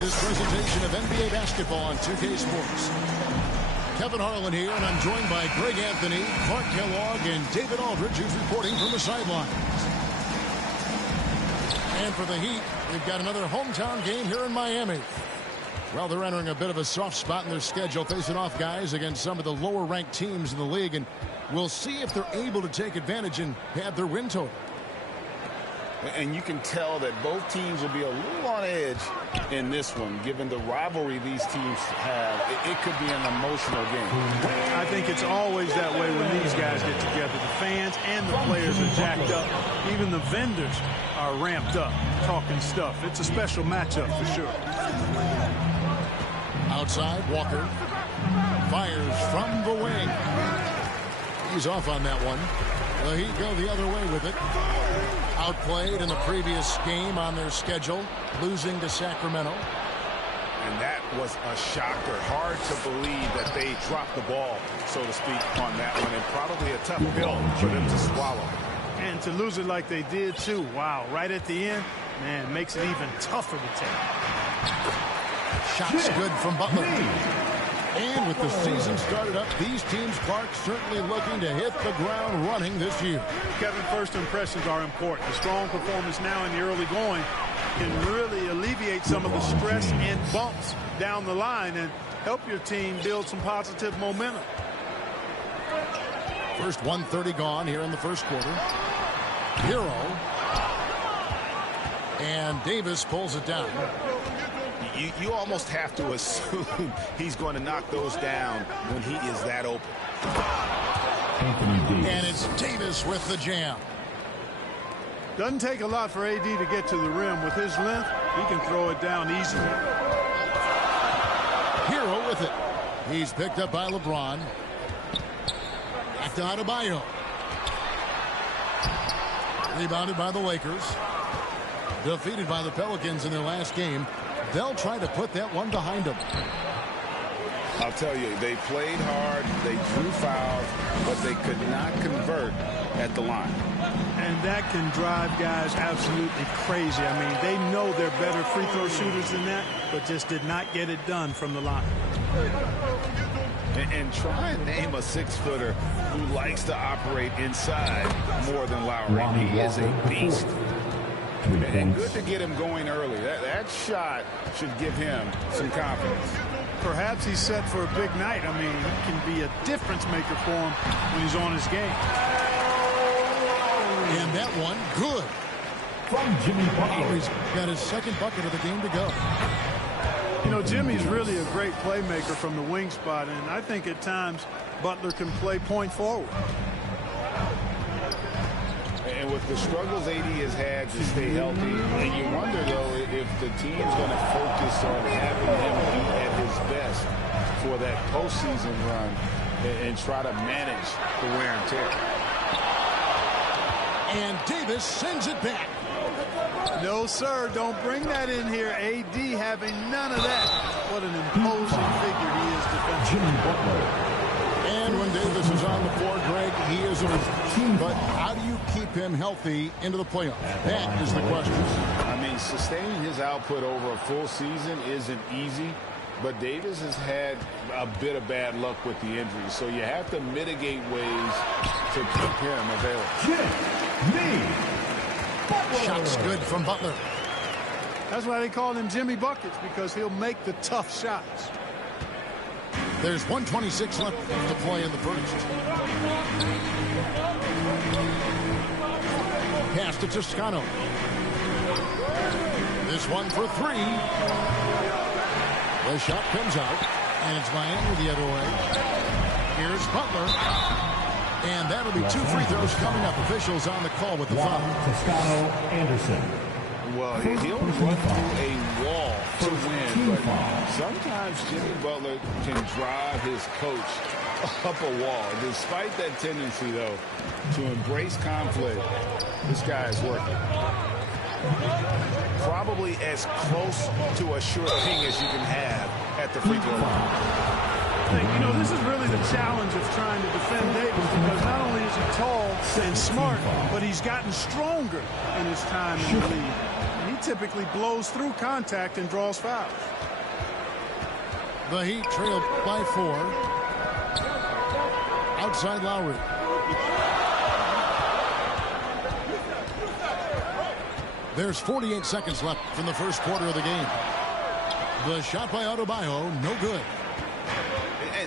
This presentation of NBA basketball on 2K Sports. Kevin Harlan here, and I'm joined by Greg Anthony, Mark Kellogg, and David Aldridge, who's reporting from the sidelines. And for the Heat, we've got another hometown game here in Miami. Well, they're entering a bit of a soft spot in their schedule, facing off guys against some of the lower-ranked teams in the league, and we'll see if they're able to take advantage and have their win total. And you can tell that both teams will be a little on edge in this one, given the rivalry these teams have. It could be an emotional game. I think it's always that way when these guys get together. The fans and the players are jacked up. Even the vendors are ramped up, talking stuff. It's a special matchup for sure. Outside, Walker fires from the wing. He's off on that one. The Heat go the other way with it. Outplayed in the previous game on their schedule, losing to Sacramento. And that was a shocker. Hard to believe that they dropped the ball, so to speak, on that one. And probably a tough pill for them to swallow. And to lose it like they did, too. Wow, right at the end, man, makes it even tougher to take. Shots good from Butler. And with the season started up, these teams, Clark, certainly looking to hit the ground running this year. Kevin, first impressions are important. A strong performance now in the early going can really alleviate some of the stress and bumps down the line and help your team build some positive momentum. First 1:30 gone here in the first quarter. Hero. And Davis pulls it down. You almost have to assume he's going to knock those down when he is that open. And it's Davis with the jam. Doesn't take a lot for AD to get to the rim. With his length, he can throw it down easily. Hero with it. He's picked up by LeBron. Back to Adebayo. Rebounded by the Lakers. Defeated by the Pelicans in their last game. They'll try to put that one behind them. I'll tell you, they played hard, they drew fouls, but they could not convert at the line. And that can drive guys absolutely crazy. I mean, they know they're better free throw shooters than that, but just did not get it done from the line. And try and name a 6-footer who likes to operate inside more than Lowry. He is a beast. And good to get him going early. That shot should give him some confidence. Perhaps he's set for a big night. I mean, he can be a difference maker for him when he's on his game. And that one, good. From Jimmy Butler. He's got his second bucket of the game to go. You know, Jimmy's really a great playmaker from the wing spot, and I think at times Butler can play point forward. And with the struggles AD has had to stay healthy, and you wonder, though, if the team's going to focus on having him be at his best for that postseason run and try to manage the wear and tear. And Davis sends it back. No, sir, don't bring that in here. AD having none of that. What an imposing figure he is defensively. Jimmy Butler. And when Davis is on the floor, Greg, he is a team. But how do you keep him healthy into the playoffs? That is the question. I mean, sustaining his output over a full season isn't easy, but Davis has had a bit of bad luck with the injury, so you have to mitigate ways to keep him available. Shots good from Butler. That's why they call him Jimmy Buckets, because he'll make the tough shots. There's 1:26 left to play in the first. Pass to Toscano. This one for three. The shot comes out, and it's Miami the other way. Here's Butler. And that'll be 2 free throws coming up. Officials on the call with the foul. Toscano Anderson. Well, he'll run through a wall to win, but sometimes Jimmy Butler can drive his coach up a wall. Despite that tendency, though, to embrace conflict, this guy is working. Probably as close to a sure thing as you can have at the free throw line. You know, this is really the challenge of trying to defend Davis, because not only is he tall and smart, but he's gotten stronger in his time in the league. And he typically blows through contact and draws fouls. The Heat trail by 4. Outside Lowry. There's 48 seconds left from the first quarter of the game. The shot by Adebayo, no good.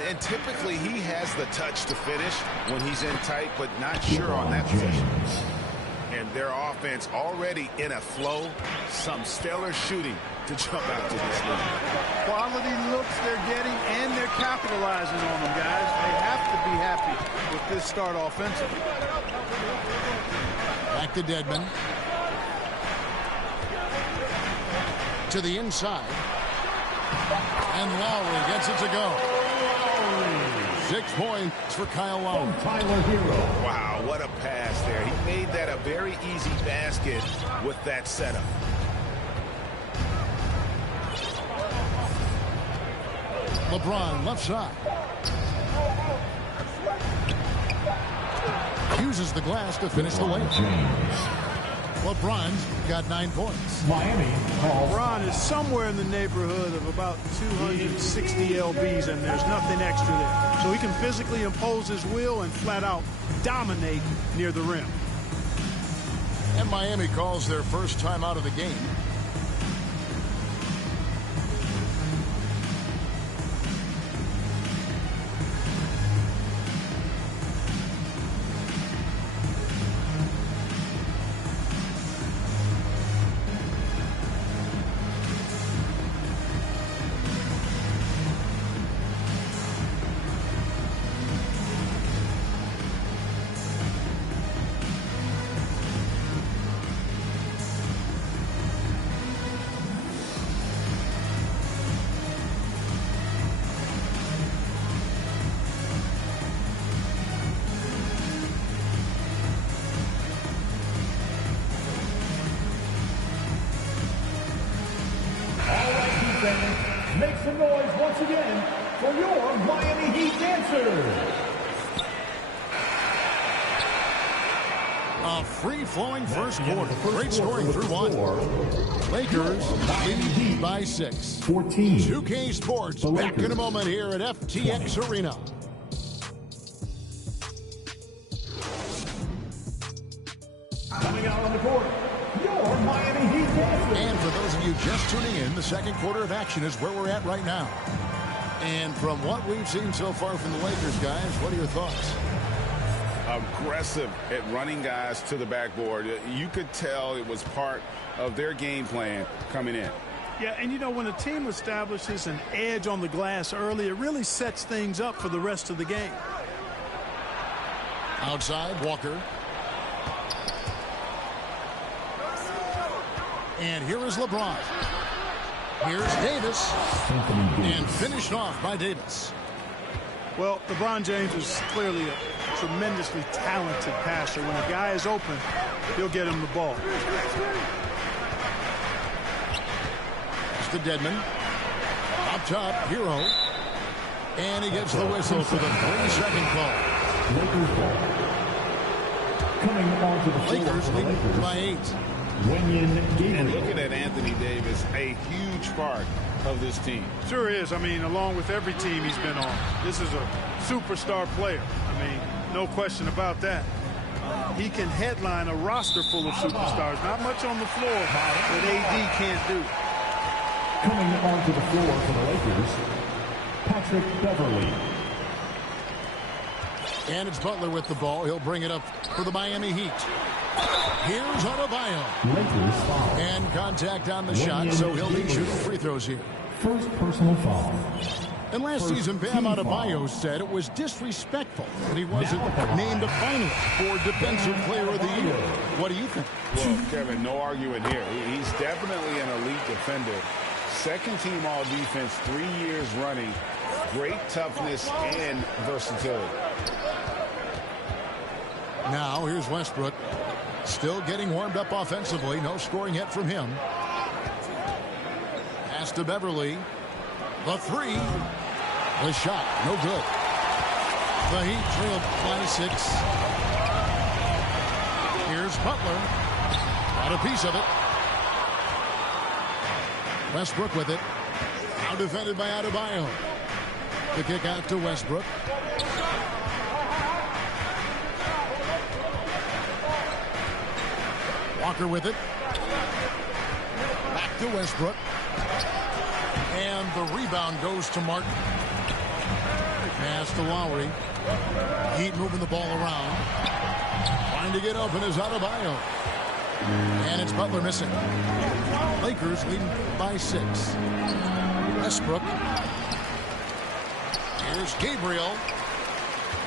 And typically he has the touch to finish when he's in tight, but not sure on that possession. And their offense already in a flow. Some stellar shooting to jump out to this lead. Quality looks they're getting, and they're capitalizing on them, guys. They have to be happy with this start offensively. Back to Dedmon. To the inside. And Lowry gets it to go. 6 points for Kyle Lowry. Tyler Hero. Wow, what a pass there. He made that a very easy basket with that setup. LeBron left side. Uses the glass to finish the layup. LeBron's got 9 points. Miami calls. LeBron is somewhere in the neighborhood of about 260 lbs, and there's nothing extra there. So he can physically impose his will and flat out dominate near the rim. And Miami calls their first time out of the game. Make some noise once again for your Miami Heat dancers. A free-flowing first quarter. Great scoring through 1. Lakers lead by 6. 14. 2K Sports back in a moment here at FTX Arena. Coming out on the court, your Miami Heat dancers. And for those of you just tuning in, the second quarter of action is where we're at right now. And from what we've seen so far from the Lakers, guys, what are your thoughts? Aggressive at running guys to the backboard. You could tell it was part of their game plan coming in. Yeah, and you know, when a team establishes an edge on the glass early, it really sets things up for the rest of the game. Outside, Walker. And here is LeBron. Here's Davis. And finished off by Davis. Well, LeBron James is clearly a tremendously talented passer. When a guy is open, he'll get him the ball. It's to Dedmon. Up top, Hero. And he gets the whistle for the 3-second call. Lakers ball. Coming onto the floor. Lakers lead by 8. And looking at Anthony Davis, a huge part of this team. Sure is. I mean, along with every team he's been on, this is a superstar player. I mean, no question about that. He can headline a roster full of superstars. Not much on the floor that AD can't do. Coming onto the floor for the Lakers, Patrick Beverly. And it's Butler with the ball. He'll bring it up for the Miami Heat. Here's Adebayo. Lakers foul. And contact on the shot, so he'll be shooting free throws here. First personal foul. And last season, Bam Adebayo said it was disrespectful that he wasn't named a finalist for Defensive Player of the Year. What do you think? Well, Kevin, no argument here. He's definitely an elite defender. Second team all defense 3 years running. Great toughness and versatility. Now, here's Westbrook. Still getting warmed up offensively. No scoring yet from him. Pass to Beverly. The 3. The shot, no good. The Heat trailed by 6. Here's Butler. Got a piece of it. Westbrook with it. Now defended by Adebayo. The kick out to Westbrook. Walker with it. Back to Westbrook. And the rebound goes to Martin. Pass to Lowry. Heat moving the ball around. Trying to get open is Adebayo. And it's Butler missing. Lakers leading by 6. Westbrook. Here's Gabriel.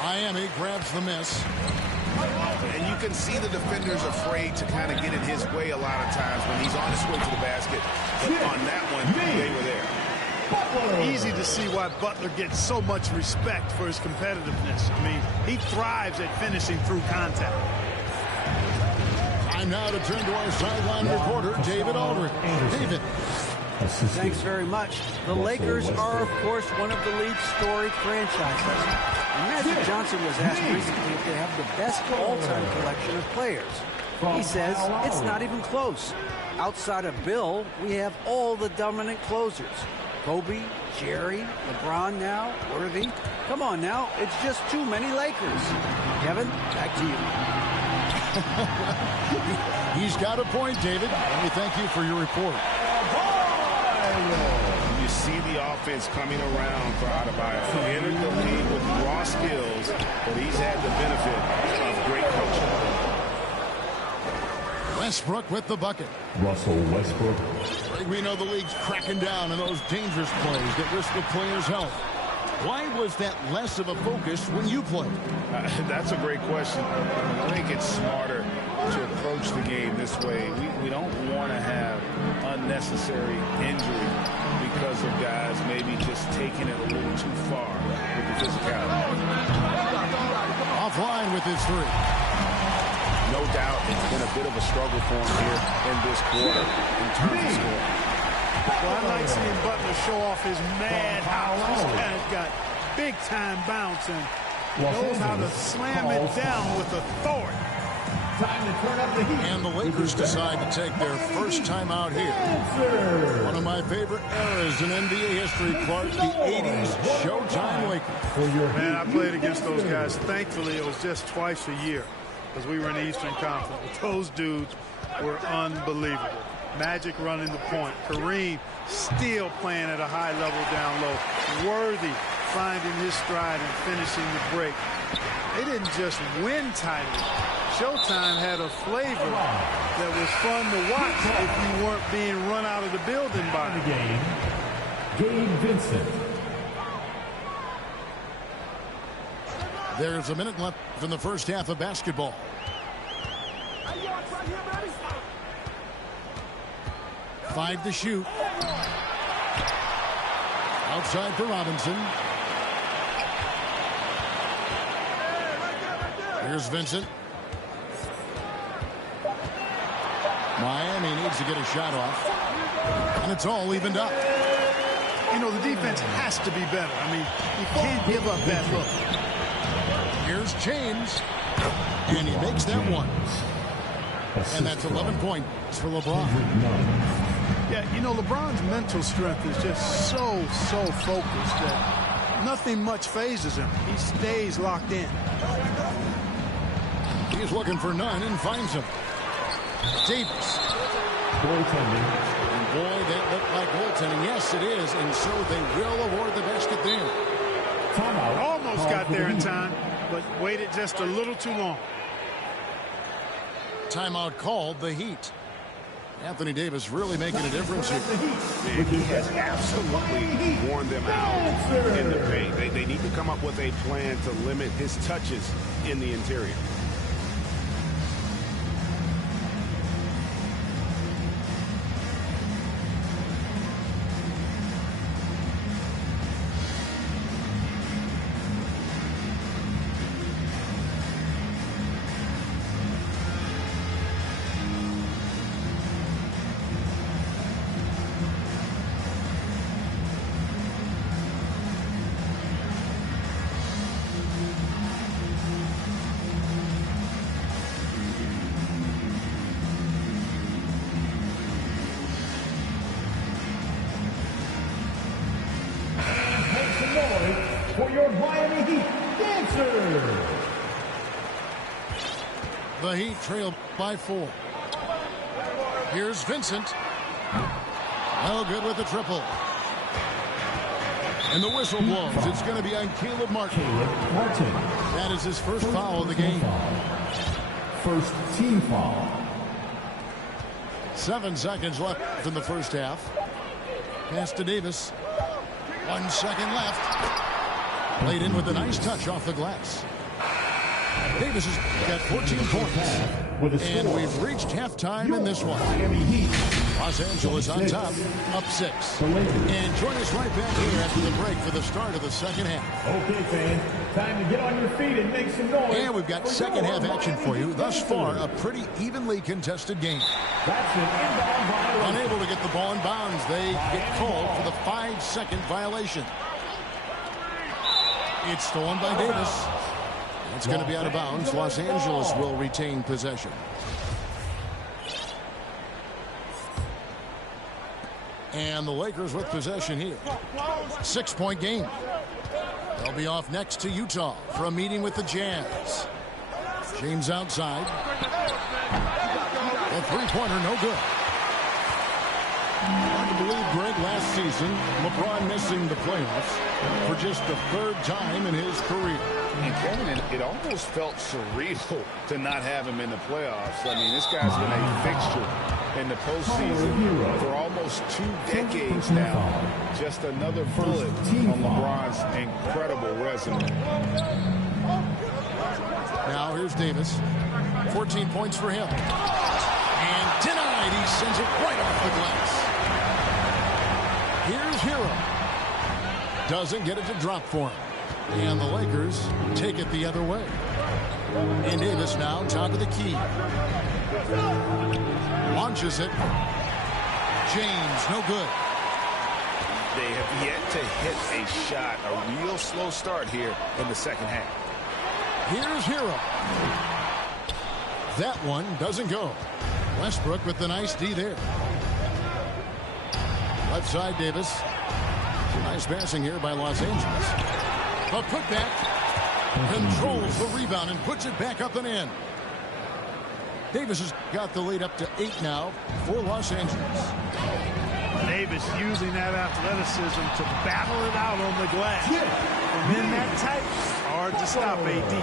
Miami grabs the miss. And you can see the defenders afraid to kind of get in his way a lot of times when he's on his way to the basket. But on that one, they were there. Easy to see why Butler gets so much respect for his competitiveness. I mean, he thrives at finishing through contact. Time now to turn to our sideline reporter, David Aldridge. David. Thanks very much. The Lakers are, of course, one of the league's storied franchises. And Magic Johnson was asked recently if they have the best all-time collection of players. He says it's not even close. Outside of Bill, we have all the dominant closers. Kobe, Jerry, LeBron now, Worthy. Come on now, it's just too many Lakers. Kevin, back to you. He's got a point, David. Let me thank you for your report. You see the offense coming around for Adebayo. He entered the league with raw skills, but he's had the benefit of great coaching. Westbrook with the bucket. Russell Westbrook. We know the league's cracking down on those dangerous plays that risk the player's health. Why was that less of a focus when you played? That's a great question. I think it's smarter to approach the game this way. We don't want to have unnecessary injury because of guys maybe just taking it a little too far with the physicality. Offline with his 3. No doubt it's been a bit of a struggle for him here in this quarter in terms of scoring. Well, I like seeing Butler show off his madhouse. This guy's got big-time bounce and knows how to slam it down with authority. Time to turn up the heat. And the Lakers decide to take their first time out here. One of my favorite eras in NBA history, Clark, the 80s Showtime Lakers. Man, I played against those guys. Thankfully, it was just twice a year because we were in the Eastern Conference. But those dudes were unbelievable. Magic running the point. Kareem still playing at a high level down low. Worthy finding his stride and finishing the break. They didn't just win titles. Showtime had a flavor that was fun to watch if you weren't being run out of the building by the game. Gabe Vincent. There's a minute left in the first half of basketball. Five to shoot. Outside for Robinson. Here's Vincent. Miami needs to get a shot off. And it's all evened up. You know, the defense has to be better. I mean, you can't give up that look. Here's James. And he makes that one. And that's 11 points for LeBron. Yeah, you know, LeBron's mental strength is just so focused that nothing much phases him. He stays locked in. He's looking for none and finds him. Davis. Goaltending. And boy, that looked like goaltending. Yes, it is. And so they will award the basket there. Timeout. Almost got there in time, but waited just a little too long. Timeout called, the Heat. Anthony Davis really making a difference here. Man, he has absolutely worn them out in the paint. They need to come up with a plan to limit his touches in the interior. for your Miami Heat, Dancer. The Heat trail by 4. Here's Vincent. No good with the triple. And the whistle blows. It's going to be on Caleb Martin. That is his first foul of the game. First team foul. 7 seconds left in the first half. Pass to Davis. 1 second left. Played in with a nice touch off the glass. Davis has got 14 points. And we've reached halftime in this one. Los Angeles on top, up 6. And join us right back here after the break for the start of the second half. Okay, fans, time to get on your feet and make some noise. And we've got second half action for you. Thus far, a pretty evenly contested game. That's an inbound violation. Unable to get the ball in bounds. They get called for the 5-second violation. It's stolen by Davis. It's going to be out of bounds. Los Angeles will retain possession. And the Lakers with possession here. 6-point game. They'll be off next to Utah for a meeting with the Jazz. James outside. A three-pointer, no good. Hard to believe, Greg, last season, LeBron missing the playoffs for just the 3rd time in his career. And Kevin, it almost felt surreal to not have him in the playoffs. I mean, this guy's been a fixture in the postseason for almost 2 decades now. Just another bullet on LeBron's incredible resume. Now here's Davis. 14 points for him. And denied. He sends it right off the glass. Here's Hero. Doesn't get it to drop for him. And the Lakers take it the other way. And Davis now top of the key. Launches it. James, no good. They have yet to hit a shot. A real slow start here in the second half. Here's Hero. That one doesn't go. Westbrook with the nice D there. Left side, Davis. Nice passing here by Los Angeles. A putback. Controls the rebound and puts it back up and in. Davis has got the lead up to 8 now for Los Angeles. Davis using that athleticism to battle it out on the glass. From in that tight, hard to stop AD.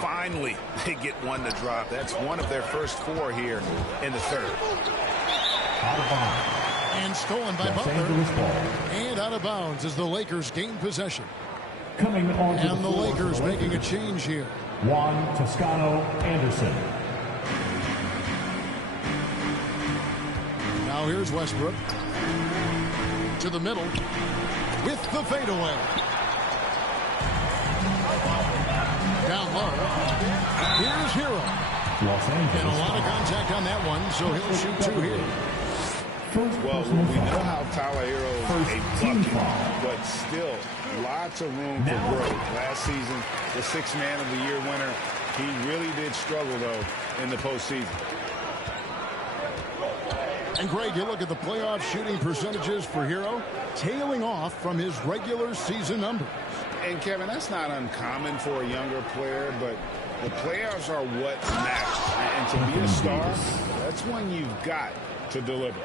Finally, they get one to drop. That's one of their first 4 here in the 3rd. And stolen by Butler. And out of bounds as the Lakers gain possession. Coming on and the Lakers making a change here. Juan Toscano Anderson. Now here's Westbrook. To the middle. With the fadeaway. Down low. Here's Hero. Los Angeles. And a lot of contact on that one, so he'll shoot 2 here. Well, we know how Tyler Hero's a bucket, but still lots of room for growth. Last season, the 6th Man of the Year winner. He really did struggle, though, in the postseason. And, Greg, you look at the playoff shooting percentages for Hero, tailing off from his regular season numbers. And, Kevin, that's not uncommon for a younger player, but the playoffs are what matters. And to be a star, that's when you've got to deliver.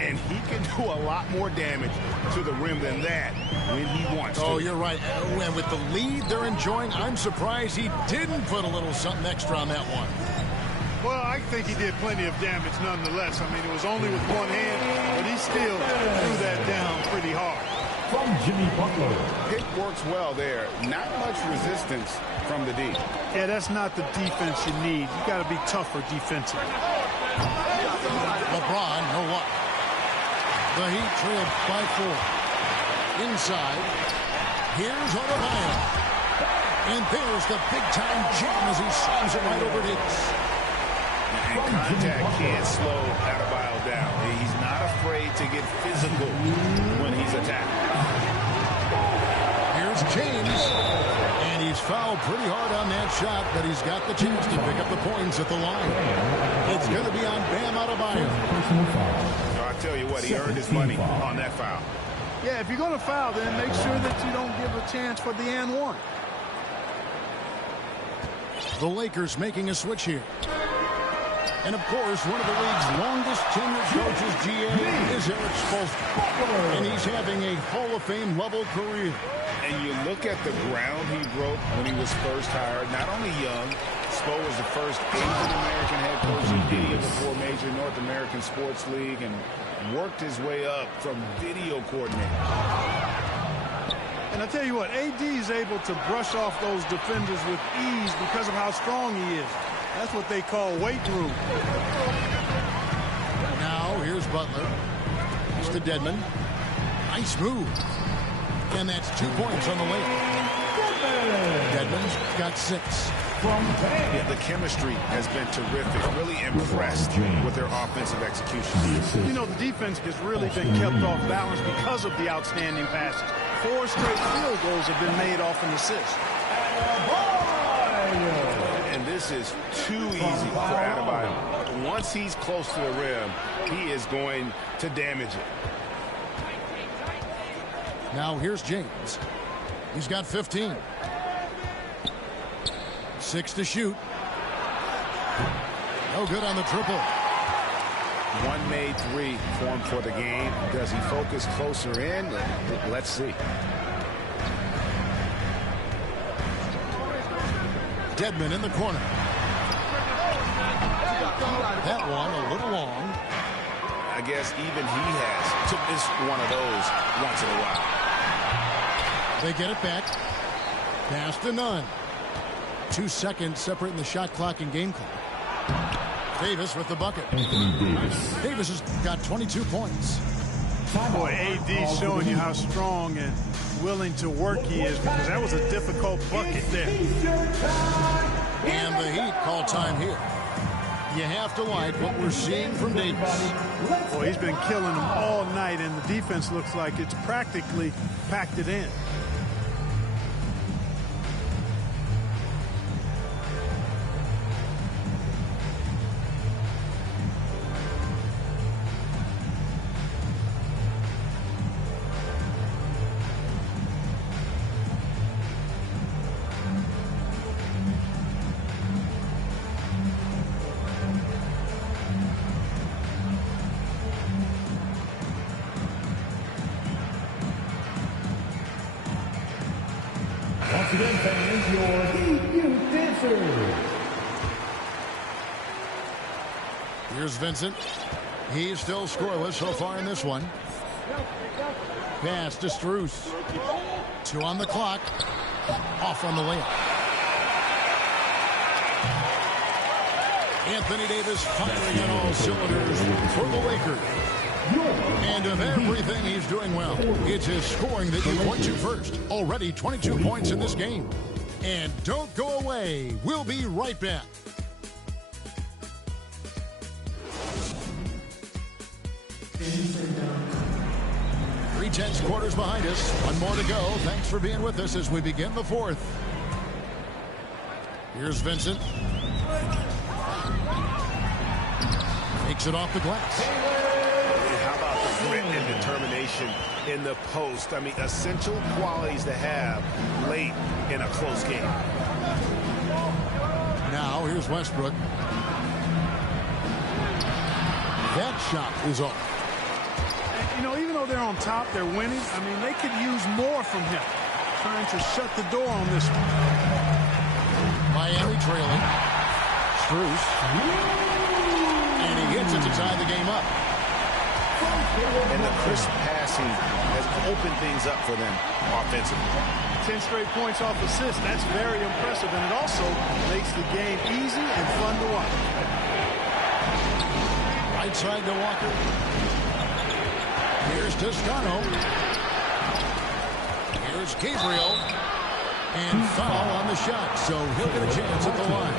And he can do a lot more damage to the rim than that when he wants to. Oh, you're right. And with the lead they're enjoying, I'm surprised he didn't put a little something extra on that one. Well, I think he did plenty of damage nonetheless. I mean, it was only with one hand, but he still threw that down pretty hard. From Jimmy Butler. Pick works well there. Not much resistance from the D. Yeah, that's not the defense you need. You got to be tougher defensively. LeBron, no luck. The Heat trail by 4. Inside. Here's Adebayo. And there's the big-time jam as he slams it right over Davis. And contact can't slow Adebayo down. He's not afraid to get physical when he's attacked. Here's James. And he's fouled pretty hard on that shot, but he's got the chance to pick up the points at the line. It's going to be on Bam Adebayo. I tell you what, he earned his money on that foul. Yeah, if you're going to foul, then make sure that you don't give a chance for the and one. The Lakers making a switch here. And, of course, one of the league's longest tenured coaches, GA, is Eric Spoelstra. And he's having a Hall of Fame level career. And you look at the ground he broke when he was first hired. Not only young, Spo was the first Asian-American head coach in any of the 4 major North American sports league and worked his way up from video coordinator. And I tell you what, AD is able to brush off those defenders with ease because of how strong he is. That's what they call weight room. Now, here's Butler. Here's to Dedmon. Nice move. And that's 2 points on the layup. Dedmon's got 6. Yeah, the chemistry has been terrific. Really impressed with their offensive execution. You know, the defense has really been kept off balance because of the outstanding passes. 4 straight field goals have been made off an assist. And this is too easy for Adebayo. Once he's close to the rim, he is going to damage it. Now here's James. He's got 15. 6 to shoot. No good on the triple. 1 made 3 for him for the game. Does he focus closer in? Let's see. Dedmon in the corner. That one a little long. I guess even he has to miss one of those once in a while. They get it back. Pass to none. 2 seconds separating the shot clock and game clock. Davis with the bucket. Davis has got 22 points. Boy, AD showing you how strong and willing to work he is, because that was a difficult bucket there. And the Heat call time here. You have to like what we're seeing from Davis. Boy, he's been killing them all night, and the defense looks like it's practically packed it in. Again, fans, your Heat Youth Dancers. Here's Vincent. He's still scoreless so far in this one. Pass to Strus. 2 on the clock. Off on the layup. Anthony Davis firing on all cylinders for the Lakers. And of everything he's doing well, it's his scoring that you point to first. Already 22 points in this game. And don't go away. We'll be right back. Three-tenths quarters behind us. 1 more to go. Thanks for being with us as we begin the 4th. Here's Vincent. Takes it off the glass. Grit and determination in the post. I mean, essential qualities to have late in a close game. Now, here's Westbrook. That shot is off. You know, even though they're on top, they're winning. I mean, they could use more from him. Trying to shut the door on this one. Miami trailing. Strus. And he hits it to tie the game up. And the crisp passing has opened things up for them offensively. 10 straight points off assists. That's very impressive. And it also makes the game easy and fun to watch. Right side to Walker. Here's Toscano. Here's Gabriel. And foul on the shot. So he'll get a chance at the line.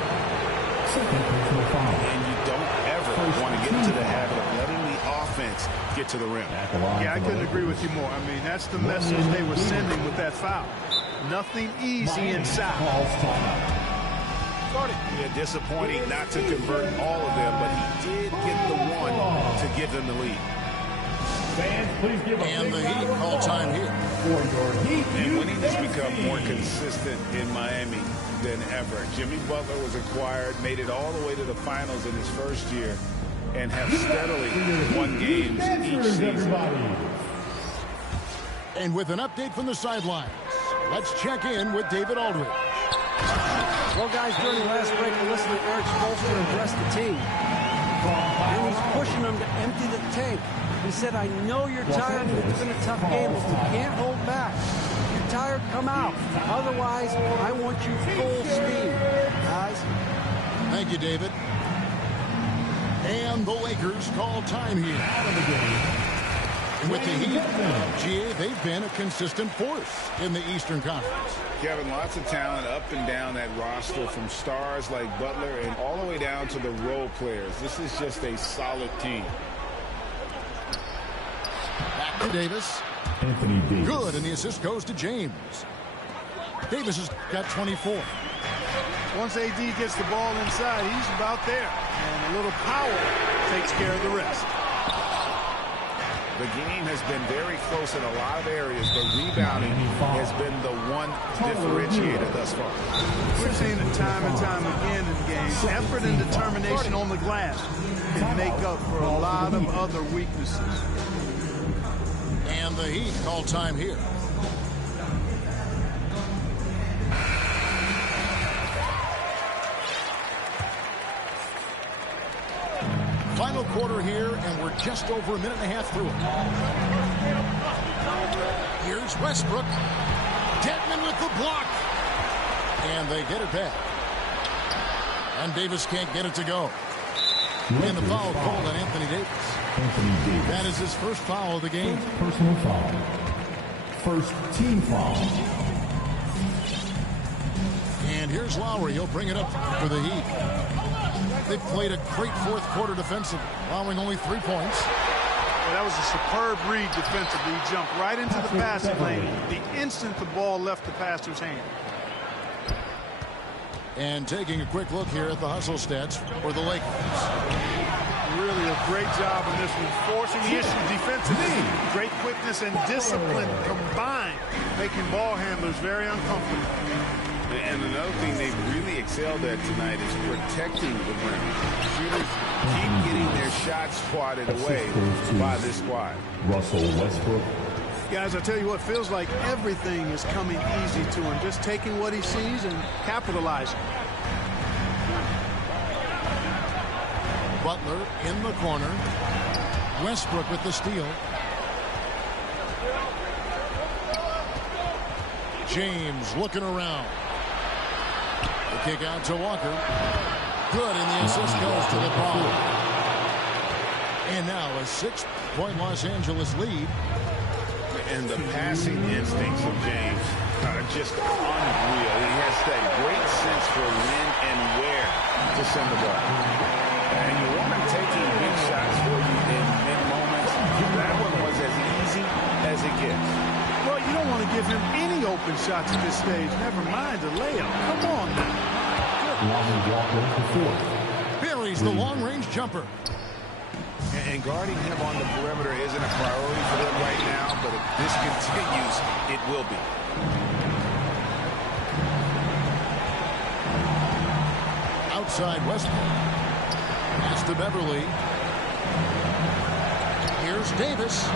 And you don't ever want to get into the habit of letting the offense get to the rim. Yeah, I couldn't agree with you more. I mean, that's the message they were sending with that foul. Nothing easy inside. Yeah, disappointing not to convert all of them, but he did get the one to give them the lead. And the Heat call time here. And winning has become more consistent in Miami than ever. Jimmy Butler was acquired, made it all the way to the finals in his first year, and have steadily won games each season. And with an update from the sidelines, let's check in with David Aldridge. Well, guys, during the last break, I listened to Eric Spoelstra address the team. And he's pushing them to empty the tank. He said, I know you're tired, and it's been a tough game, but you can't hold back. If you're tired, come out. Otherwise, I want you full steam, guys. Thank you, David. And the Lakers call time here. And with the Heat, GA, they've been a consistent force in the Eastern Conference. Kevin, lots of talent up and down that roster, from stars like Butler and all the way down to the role players. This is just a solid team. Back to Davis. Anthony Davis. Good, and the assist goes to James. Davis has got 24. Once AD gets the ball inside, he's about there. And a little power takes care of the rest. The game has been very close in a lot of areas, but rebounding has been the one differentiator thus far. We're seeing it time and time again in games. Effort and determination on the glass can make up for a lot of other weaknesses. And the Heat call time here. Final quarter here, and we're just over a minute and a half through it. Here's Westbrook. Dedmon with the block. And they get it back. And Davis can't get it to go. And the foul called on Anthony Davis. That is his first foul of the game. Personal foul. First team foul. And here's Lowry. He'll bring it up for the Heat. They played a great fourth quarter defensive, allowing only 3 points. Well, that was a superb read defensively. He jumped right into the passing lane the instant the ball left the passer's hand. And taking a quick look here at the hustle stats for the Lakers. Really a great job in this one, forcing the issue defensively. Great quickness and discipline combined, making ball handlers very uncomfortable. And another thing they've really excelled at tonight is protecting the rim. Shooters keep getting their shots swatted away by this squad. Russell Westbrook. Guys, I tell you what, feels like everything is coming easy to him. Just taking what he sees and capitalizing. Butler in the corner. Westbrook with the steal. James looking around. The kick out to Walker. Good, and the assist goes to the ball. And now a 6-point Los Angeles lead. And the passing instincts of James are just unreal. He has that great sense for when and where to send the ball. And you want him taking big shots for you in mid-moments. That one was as easy as it gets. Well, you don't want to give him any open shots at this stage. Never mind a layup. Come on now. Buries the long-range jumper. And guarding him on the perimeter isn't a priority for them right now, but if this continues, it will be. Outside Westbrook. Pass to Beverly. Here's Davis.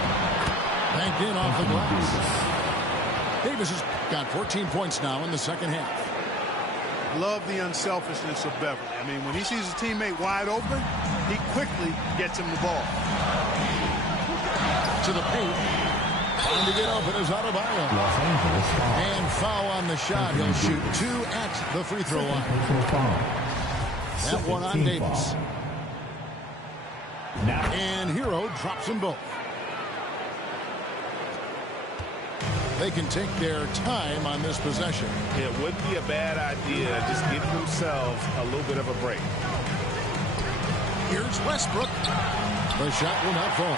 Banked in off the glass. Davis has got 14 points now in the second half. Love the unselfishness of Beverly. I mean, when he sees his teammate wide open, he quickly gets him the ball. To the paint. Trying to get open is Adebayo. And foul on the shot. He'll shoot 2 at the free throw line. That one on Davis. And Hero drops them both. They can take their time on this possession. It wouldn't be a bad idea. Just give themselves a little bit of a break. Here's Westbrook. The shot will not fall.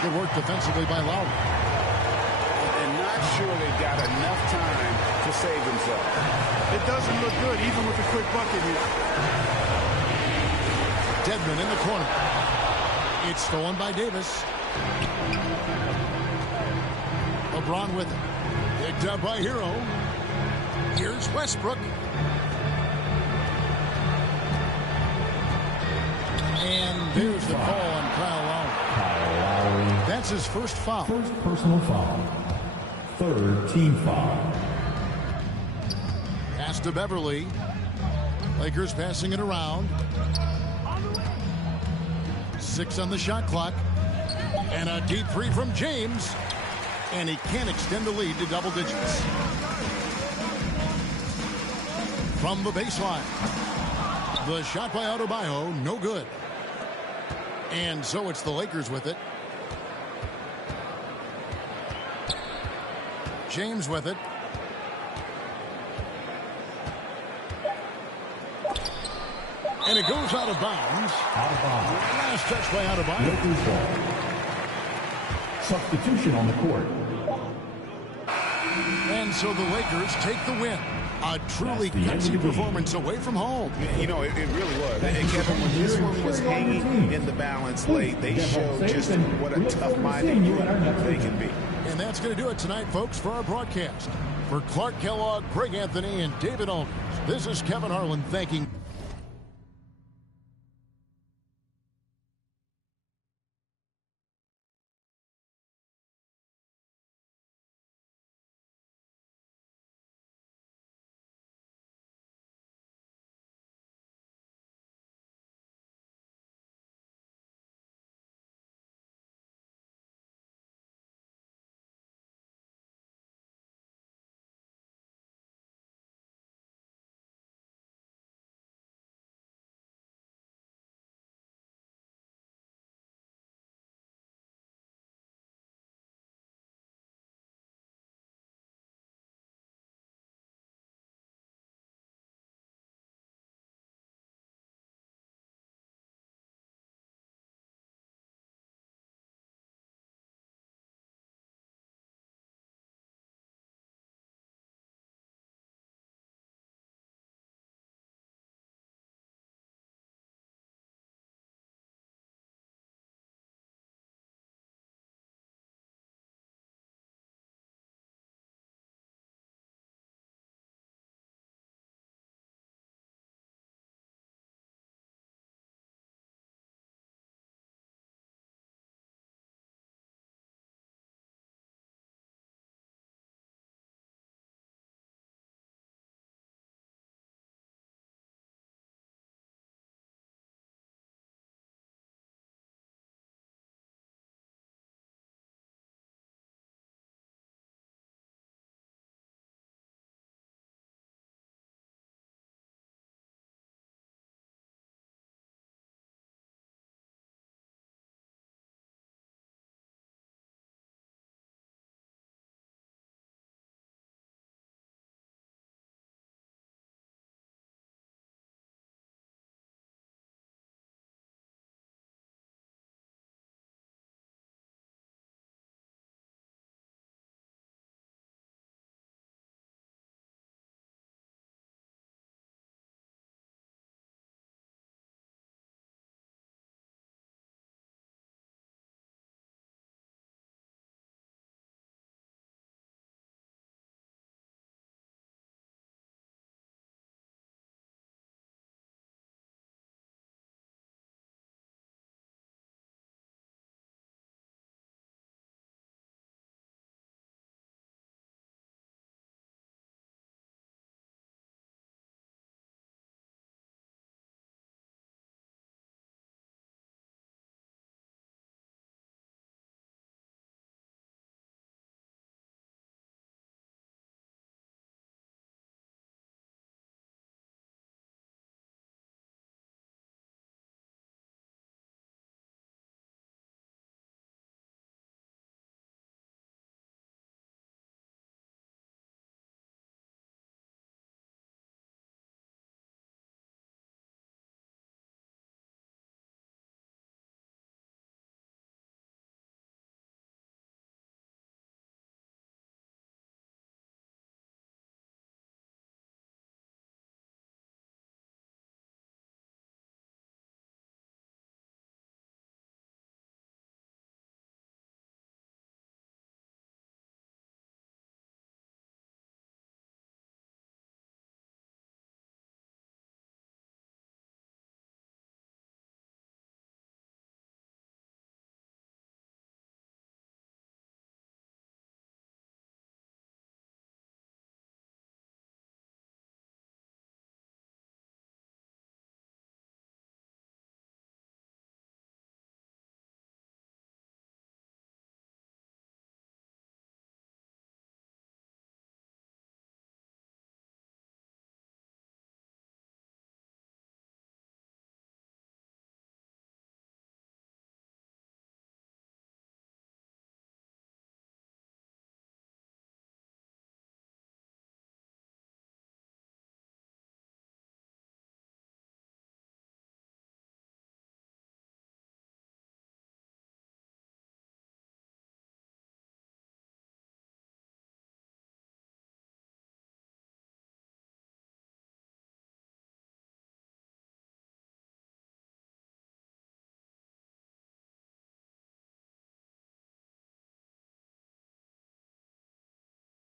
Good work defensively by Lowry. And not sure they've got enough time to save themselves. It doesn't look good, even with a quick bucket here. Dedmon in the corner. It's stolen by Davis. LeBron with it. Picked up by Hero. Here's Westbrook. And there's the call on Kyle Lowry. That's his first foul. First personal foul. Third team foul. Pass to Beverly. Lakers passing it around. 6 on the shot clock. And a deep three from James. And he can't extend the lead to double digits. From the baseline. The shot by Adebayo, no good. And so it's the Lakers with it. James with it. And it goes out of bounds. Last touch by Adebayo. Lakers ball. Substitution on the court. And so the Lakers take the win. A truly gutsy performance away from home. You know, it really was. And Kevin, when this one was hanging in the balance late, they showed just what a tough-minded group they can be. And that's going to do it tonight, folks, for our broadcast. For Clark Kellogg, Greg Anthony, and David Aldridge, this is Kevin Harlan thanking